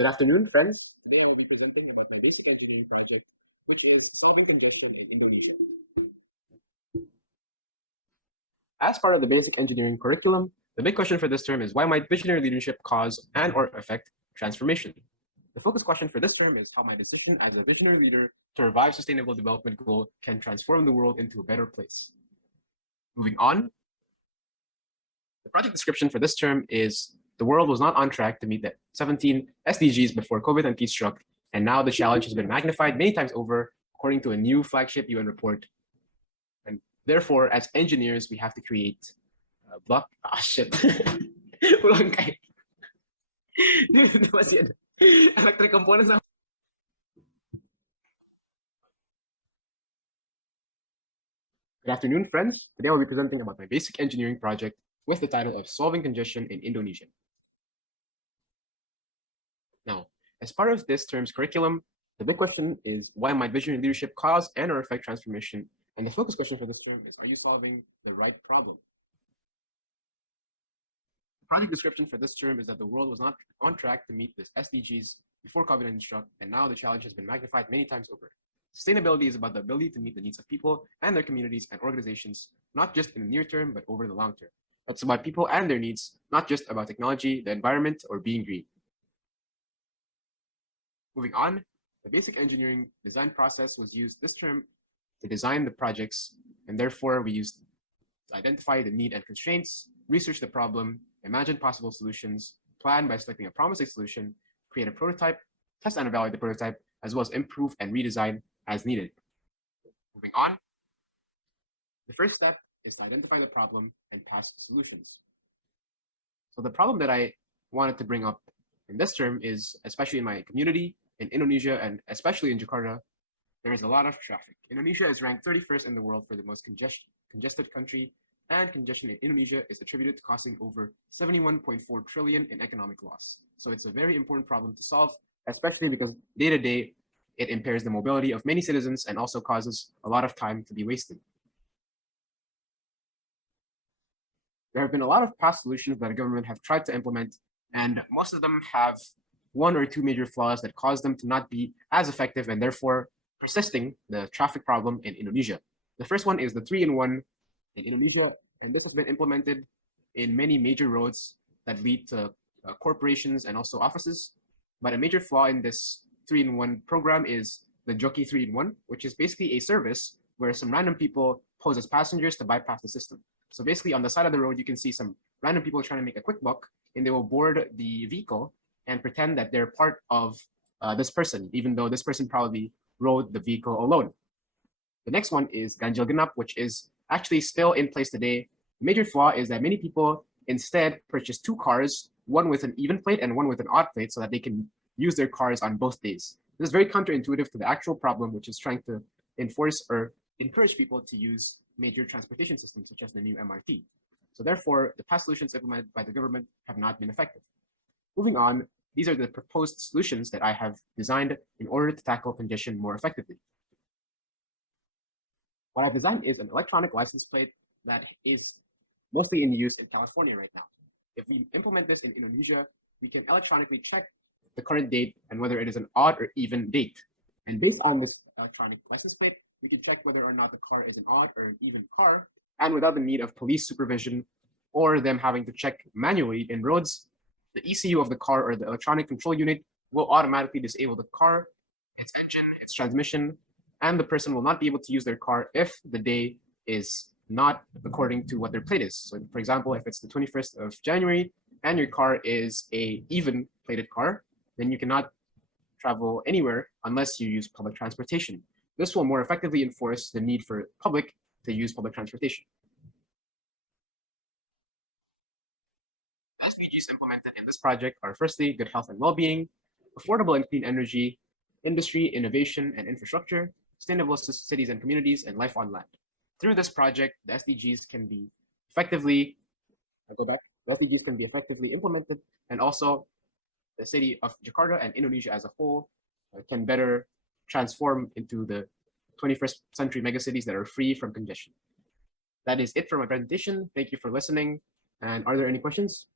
Good afternoon, friends. Today I will be presenting about my basic engineering project, which is solving congestion in Indonesia. As part of the basic engineering curriculum, the big question for this term is why might visionary leadership cause and or affect transformation? The focus question for this term is how my decision as a visionary leader to revive sustainable development goal can transform the world into a better place. Moving on, the project description for this term is the world was not on track to meet the 17 SDGs before COVID-19 struck, and now the challenge has been magnified many times over, according to a new flagship UN report. And therefore, as engineers, we have to create a block. Ah, shit. Ulang kayo. Electric components. Good afternoon, friends. Today I'll be presenting about my basic engineering project with the title of Solving Congestion in Indonesia. Now, as part of this term's curriculum, the big question is why might visionary leadership cause and or affect transformation? And the focus question for this term is, are you solving the right problem? The project description for this term is that the world was not on track to meet the SDGs before COVID-19 struck, and now the challenge has been magnified many times over. Sustainability is about the ability to meet the needs of people and their communities and organizations, not just in the near term, but over the long term. It's about people and their needs, not just about technology, the environment, or being green. Moving on, the basic engineering design process was used this term to design the projects, and therefore we used to identify the need and constraints, research the problem, imagine possible solutions, plan by selecting a promising solution, create a prototype, test and evaluate the prototype, as well as improve and redesign as needed. Moving on, the first step is to identify the problem and pass solutions. So the problem that I wanted to bring up in this term is, especially in my community, in Indonesia, and especially in Jakarta, there is a lot of traffic. Indonesia is ranked 31st in the world for the most congested country, and congestion in Indonesia is attributed to costing over 71.4 trillion in economic loss. So it's a very important problem to solve, especially because day to day, it impairs the mobility of many citizens and also causes a lot of time to be wasted. There have been a lot of past solutions that the government have tried to implement, and most of them have one or two major flaws that cause them to not be as effective and therefore persisting the traffic problem in Indonesia. The first one is the 3-in-1 in Indonesia, and this has been implemented in many major roads that lead to corporations and also offices. But a major flaw in this 3-in-1 program is the Joki 3-in-1, which is basically a service where some random people pose as passengers to bypass the system. So basically on the side of the road, you can see some random people trying to make a quick buck, and they will board the vehicle and pretend that they're part of this person, even though this person probably rode the vehicle alone. The next one is Ganjil Genap, which is actually still in place today. The major flaw is that many people instead purchase two cars, one with an even plate and one with an odd plate, so that they can use their cars on both days. This is very counterintuitive to the actual problem, which is trying to enforce or encourage people to use major transportation systems, such as the new MRT. So therefore, the past solutions implemented by the government have not been effective. Moving on, these are the proposed solutions that I have designed in order to tackle congestion more effectively. What I've designed is an electronic license plate that is mostly in use in California right now. If we implement this in Indonesia, we can electronically check the current date and whether it is an odd or even date. And based on this electronic license plate, we can check whether or not the car is an odd or an even car, and without the need of police supervision or them having to check manually in roads, the ECU of the car or the electronic control unit will automatically disable the car, its engine, its transmission, and the person will not be able to use their car if the day is not according to what their plate is. So for example, if it's the 21st of January and your car is a even plated car, then you cannot travel anywhere unless you use public transportation. This will more effectively enforce the need for public to use public transportation. The SDGs implemented in this project are firstly, good health and well-being, affordable and clean energy, industry, innovation, and infrastructure, sustainable cities and communities, and life on land. Through this project, the SDGs can be effectively, the SDGs can be effectively implemented, and also the city of Jakarta and Indonesia as a whole can better transform into the 21st century megacities that are free from congestion. That is it for my presentation. Thank you for listening. And are there any questions?